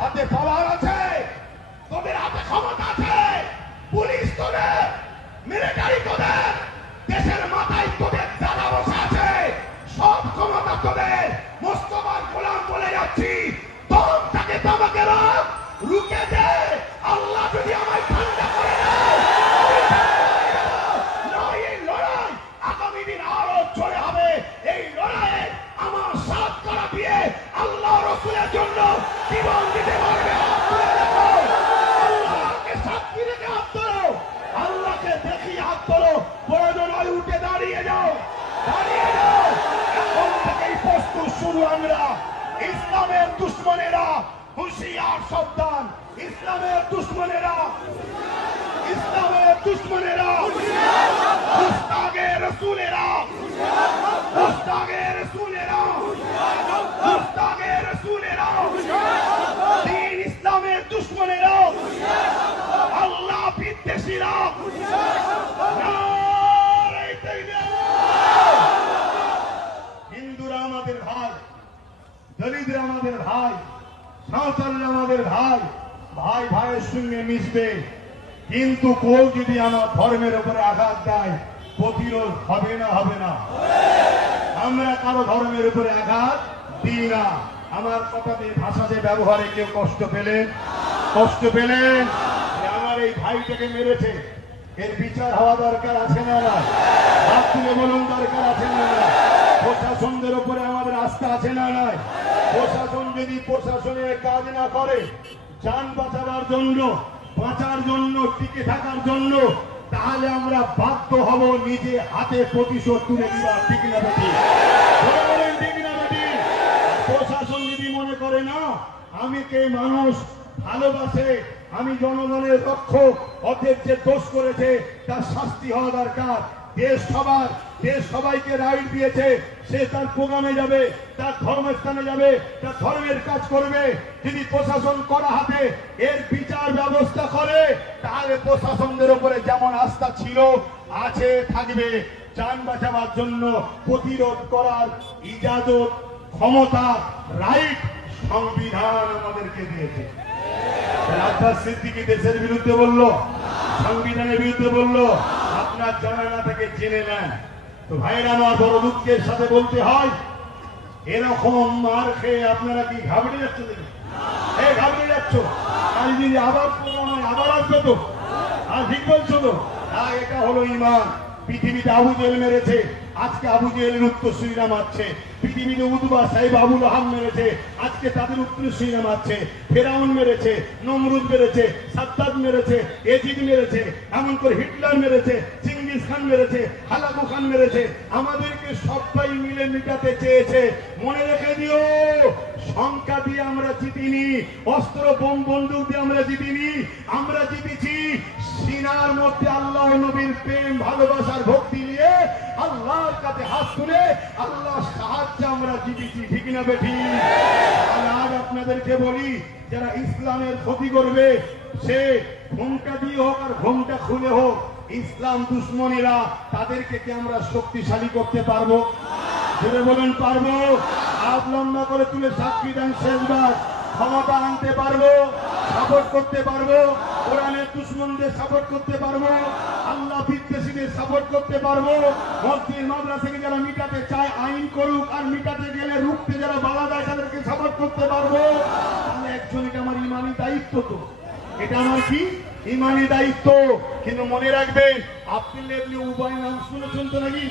হাতে পাওয়ার আছে, তোদের হাতে ক্ষমতা আছে, পুলিশ তোদের, মিলিটারি তোদের, দেশের মাথায় তোদের দাদা বসে আছে, সব ক্ষমতা তোদের। মোস্তফার গোলাম বলে যাচ্ছি, দমটাকে তোমাকে রুকে দে। আল্লাহ যদি আমায় ঠান্ডা করে দেয়, এই লড়াই আগামী দিন আরো জোরে হবে। এই লড়াইয়ে আমার সাথ করা দিয়ে আল্লাহ রসুলের জন্য জীবন দিতে পারবে। আল্লাহকে সাক্ষী রেখে হাত ধরো, আল্লাহকে দেখি হাত ধরো, প্রয়োজন হয় উঠে দাঁড়িয়ে যাও, দাঁড়িয়ে যাও। এখন থেকেই প্রস্তুত শুরু আমরা। ইসলামের দুশ্মনেরা হুঁশিয়ার, সাবধান। ইসলামের দুশ্মনেরা, ইসলামের দুশ্মনেরা, মুস্তাগে রসুলেরা, মুস্তাগে রসুলেরা, মুস্তাগে রসুলেরা, দ্বীন ইসলামের দুশ্মনেরা, আল্লাহ বিদ্বেষীরা, নারে তাকবীর। হিন্দুরা আমাদের ভাই, দলিতরা আমাদের ভাই, সাঁওতালরা আমাদের ভাই, ভাই ভাইয়ের সঙ্গে মিশবে। কিন্তু কেউ যদি আমার ধর্মের উপরে আঘাত দেয়, প্রতিরোধ হবে না? হবে না? আমরা কারো ধর্মের উপরে আঘাত দিই না। আমার কথাতে ভাষাতে ব্যবহারে কেউ কষ্ট পেলেন? কষ্ট পেলেন? আমার এই ভাইটাকে মেরেছে, এর বিচার হওয়া দরকার আছে না? না? হাত তুলে বলুন, দরকার আছে না? না? প্রশাসনদের উপরে আমাদের আস্থা আছে না? নয়? প্রশাসন যদি প্রশাসনের কাজ না করে, যান বাঁচাবার জন্য, বাঁচার জন্য, টিকে থাকার জন্য, তাহলে আমরা বাধ্য হব নিজে হাতে প্রতিশোধ তুলে দিবার। ঠিক না বেটি? ঠিক না বেটি? প্রশাসন যদি মনে করে না আমি কে মানুষ ভালোবাসে, আমি জনগণের রক্ষক, অর্ধেক যে দোষ করেছে তার শাস্তি হওয়া দরকার। দেশ সবার, দেশ সবাইকে রাইট দিয়েছে, সে তার প্রোগ্রামে যাবে, তার ধর্মস্থানে যাবে, তার ধর্মের কাজ করবে। যদি প্রশাসন করা হাতে এর বিচার ব্যবস্থা করে, তাহলে প্রশাসনদের উপরে যেমন আস্থা ছিল, আছে, থাকবে। যান বাঁচাবার জন্য প্রতিরোধ করার ইজাজত, ক্ষমতা, রাইট সংবিধান আমাদেরকে দিয়েছে। আব্বাস সিদ্দিকী দেশের বিরুদ্ধে বলল, সংবিধানের বিরুদ্ধে বলল, আপনার জানা না থেকে জেনে নেন। তো ভাইরা আমার বড় দুঃখের সাথে বলতে হয়, এরকম মার খেয়ে আপনারা কি ঘাবড়ে যাচ্ছ? ঘাবড়ে যাচ্ছ? কাল যদি আবার প্রোগ্রাম হয়, আবার আসবে তো? আর ঠিক বলছো তো? এটা হলো ইমান। পৃথিবীতে আবু জেহেল মেরেছে, আজকে আবু জেহেলের উত্তরসূরিরা মারছে। পৃথিবীতে উতবা সাহেব আবু লাহাব মেরেছে, আজকে তাদের উত্তরসূরিরা মারছে। ফেরাউন মেরেছে, নমরুদ মেরেছে, সাদ্দাদ মেরেছে, এজিদ মেরেছে, এমন করে হিটলার মেরেছে, চিঙ্গিস খান মেরেছে, হালাকু খান মেরেছে। আমাদেরকে সবাই মিলে মিটাতে চেয়েছে। মনে রেখে দিও, সংখ্যা দিয়ে আমরা জিতিনি, অস্ত্র বোম বন্দুক দিয়ে আমরা জিতিনি। আমরা জিতেছি সিনার মধ্যে আল্লাহ নবীর প্রেম, ভালোবাসার ভক্তি নিয়ে, আল্লাহর কাছে হাত তুলে আল্লাহর সাহায্যে আমরা জিতেছি। ঠিক না বেঠি? আজ আপনাদেরকে বলি, যারা ইসলামের ক্ষতি করবে, সে ঘোমটা দিয়ে হোক আর ঘোমটা খুলে হোক, ইসলাম দুশ্মনেরা, তাদেরকে কি আমরা শক্তিশালী করতে পারবো? জোরে বলেন, পারবো? হাত লম্বা করে তুলে সাক্ষী দেন, শেষবার ক্ষমতা আনতে পারবো, সাপোর্ট করতে পারবো, কোরআনের দুশ্মনদের সাপোর্ট করতে পারবো, আল্লাহ বিদ্বেষীদের সাপোর্ট করতে পারবো। মসজিদ মাদ্রাসাকে যারা মিটাতে চায় আইন করুক, আর মিটাতে গেলে রুখতে যারা বাধা দেয় তাদেরকে সাপোর্ট করতে পারবো। তাহলে একজন, এটা আমার ইমানি দায়িত্ব। তো এটা আমার কি ইমানি দায়িত্ব। কিন্তু মনে রাখবেন, আপনি উভয় নাম শুনেছেন তো নাকি?